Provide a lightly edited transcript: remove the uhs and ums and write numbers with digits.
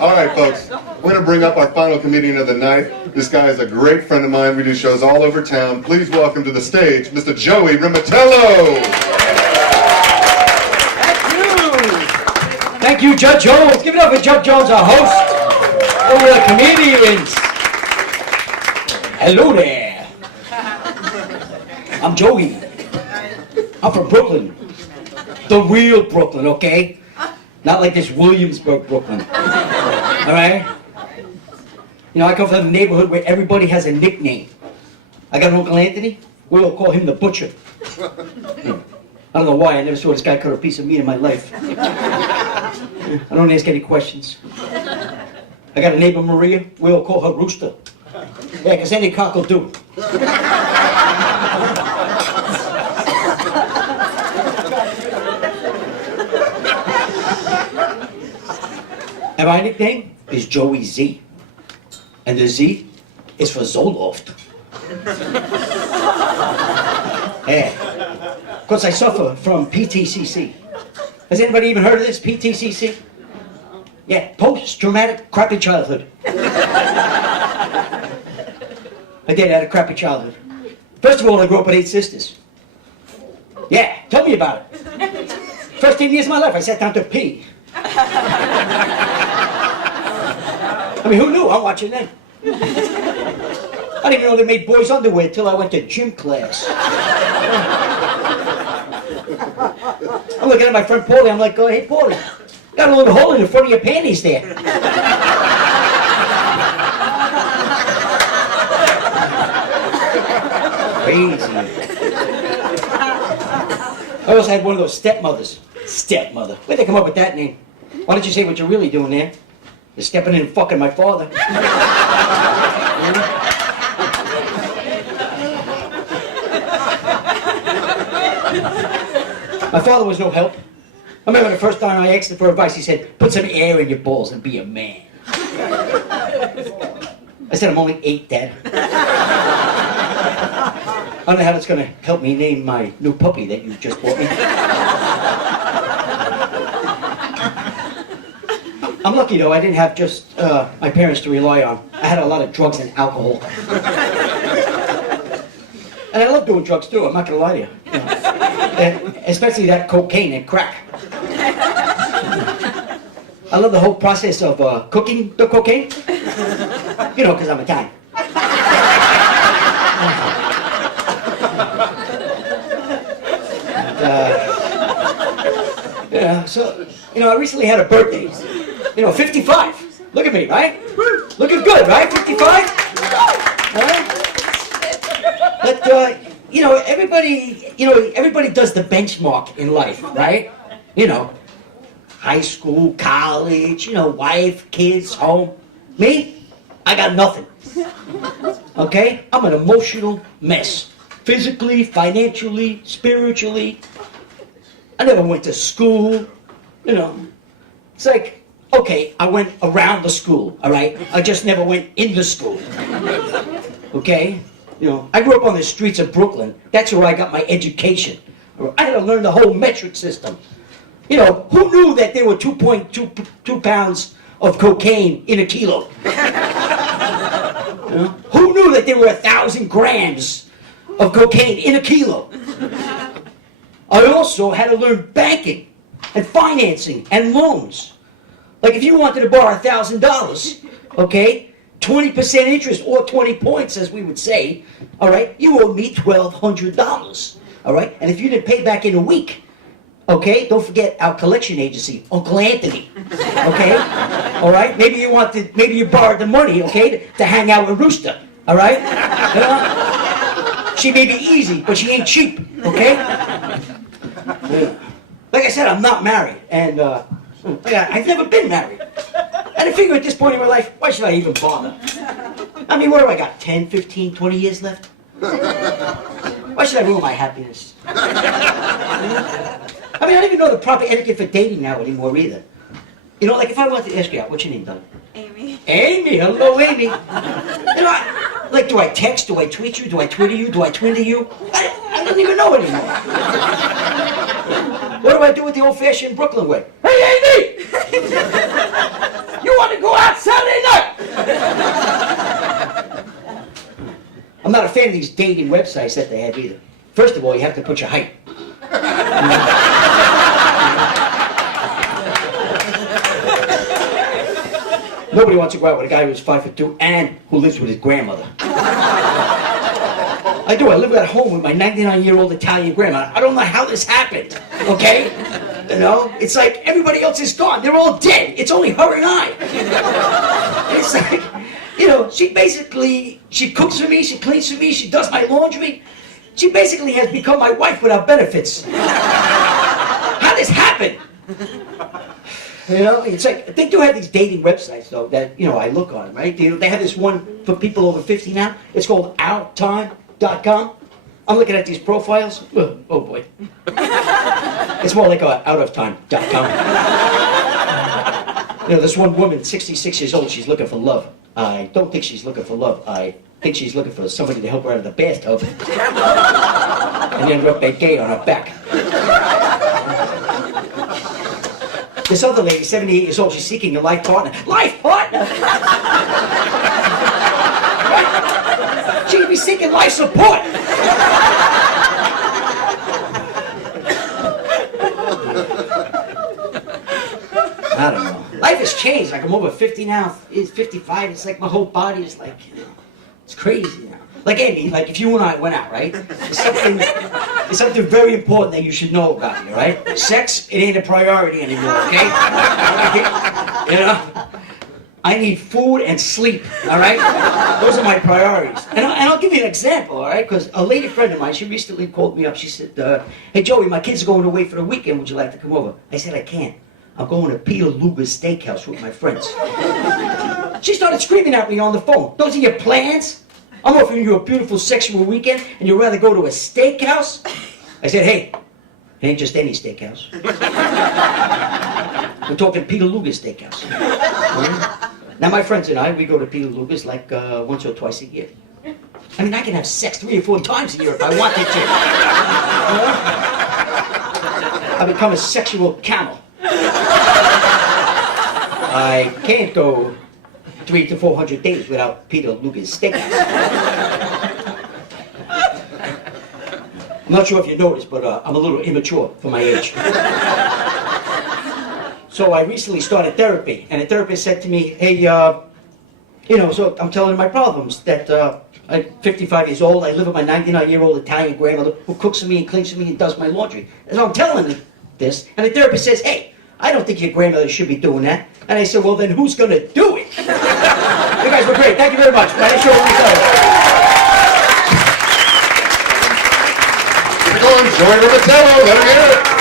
All right, folks, we're going to bring up our final comedian of the night. This guy is a great friend of mine. We do shows all over town. Please welcome to the stage, Mr. Joey Rimatello. Thank you, Judge Jones. Give it up for Judge Jones, our host. Over the comedians. Hello there. I'm Joey. I'm from Brooklyn. The real Brooklyn, okay? Not like this Williamsburg, Brooklyn. All right? You know, I come from a neighborhood where everybody has a nickname. I got an Uncle Anthony. We all call him the Butcher. I don't know why. I never saw this guy cut a piece of meat in my life. I don't ask any questions. I got a neighbor, Maria. We all call her Rooster. Yeah, because any cock will do. And my nickname is Joey Z. And the Z is for Zoloft. Yeah. Of course, I suffer from PTCC. Has anybody even heard of this, PTCC? Yeah, post-traumatic crappy childhood. I did have a crappy childhood. First of all, I grew up with 8 sisters. Yeah, tell me about it. First 10 years of my life, I sat down to pee. I mean, who knew? I'm watching them. I didn't even know they made boys' underwear until I went to gym class. I'm looking at my friend Paulie. I'm like, oh, hey, Paulie, got a little hole in the front of your panties there. Crazy. I also had one of those stepmothers. Stepmother. Where'd they come up with that name? Why don't you say what you're really doing there? You're stepping in and fucking my father. My father was no help. I remember the first time I asked him for advice, he said, put some air in your balls and be a man. I said, I'm only 8, Dad. I don't know how that's going to help me name my new puppy that you just bought me. I'm lucky, though. I didn't have just my parents to rely on. I had a lot of drugs and alcohol. And I love doing drugs, too. I'm not going to lie to you. And especially that cocaine and crack. I love the whole process of cooking the cocaine. You know, because I'm Italian. Yeah, so, you know, I recently had a birthday. You know, 55. Look at me, right? Looking good, right? 55? Right? But, you know, everybody does the benchmark in life, right? You know, high school, college, you know, wife, kids, home. Me? I got nothing. Okay? I'm an emotional mess. Physically, financially, spiritually. I never went to school, you know. It's like, okay, I went around the school, all right? I just never went in the school. Okay? You know, I grew up on the streets of Brooklyn. That's where I got my education. I had to learn the whole metric system. You know, who knew that there were 2.2 pounds of cocaine in a kilo? You know? Who knew that there were 1,000 grams of cocaine in a kilo? I also had to learn banking and financing and loans. Like if you wanted to borrow $1,000, okay, 20% interest or 20 points, as we would say, all right, you owed me $1,200, all right? And if you didn't pay back in a week, okay, don't forget our collection agency, Uncle Anthony, okay? All right, maybe you borrowed the money, okay, to hang out with Rooster, all right? You know? She may be easy, but she ain't cheap, okay? Like I said, I'm not married, and I've never been married. And I figure at this point in my life, why should I even bother? I mean, what do I got, 10, 15, 20 years left? Why should I ruin my happiness? I mean, I don't even know the proper etiquette for dating now anymore either. You know, like if I wanted to ask you out, what's your name, Doug? Amy. Amy, hello, Amy. You know, like, do I text, do I tweet you, do I Twitter you, do I Twitter you? I don't even know anymore. What do I do with the old-fashioned Brooklyn way? Hey, Amy! You want to go out Saturday night? I'm not a fan of these dating websites that they have either. First of all, you have to put your height. Nobody wants to go out with a guy who's 5'2" and who lives with his grandmother. I do. I live at home with my 99-year-old Italian grandma. I don't know how this happened, okay? You know? It's like everybody else is gone. They're all dead. It's only her and I. It's like, you know, she cooks for me, she cleans for me, she does my laundry. She basically has become my wife without benefits. How did this happen? You know, it's like, they do have these dating websites, though, that, you know, I look on, right? They have this one for people over 50 now. It's called outtime.com. I'm looking at these profiles. Oh, boy. It's more like outoftime.com. You know, this one woman, 66 years old, she's looking for love. I don't think she's looking for love. I think she's looking for somebody to help her out of the bathtub. And then rub that gay on her back. This other lady, 78 years old, she's seeking a life partner. Life partner? Right? She could be seeking life support. I don't know. Life has changed. Like, I'm over 50 now. It's 55. It's like my whole body is like, you know, it's crazy now. Like, Amy, like if you and I went out, right? It's something very important that you should know about me, right? Sex, it ain't a priority anymore, okay? You know? I need food and sleep, all right? Those are my priorities. And I'll give you an example, all right? Because a lady friend of mine, she recently called me up. She said, hey, Joey, my kids are going away for the weekend. Would you like to come over? I said, I can't. I'm going to Peter Luger's steakhouse with my friends. She started screaming at me on the phone. Those are your plans? I'm offering you a beautiful sexual weekend, and you'd rather go to a steakhouse? I said, hey, it ain't just any steakhouse. We're talking Peter Luger's steakhouse. Now, my friends and I, we go to Peter Luger's like once or twice a year. I mean, I can have sex 3 or 4 times a year if I wanted to. You know? I become a sexual camel. I can't go 300 to 400 days without Peter Luger's steakhouse. I'm not sure if you noticed, but I'm a little immature for my age. So I recently started therapy, and the therapist said to me, hey, you know, so I'm telling her my problems, that I'm 55 years old, I live with my 99-year-old Italian grandmother who cooks for me and cleans for me and does my laundry. And so I'm telling her this, and the therapist says, hey, I don't think your grandmother should be doing that. And I said, well, then who's going to do it? You guys were great. Thank you very much. My show will be Keep it going. Joey Rimatello. Let him hear it.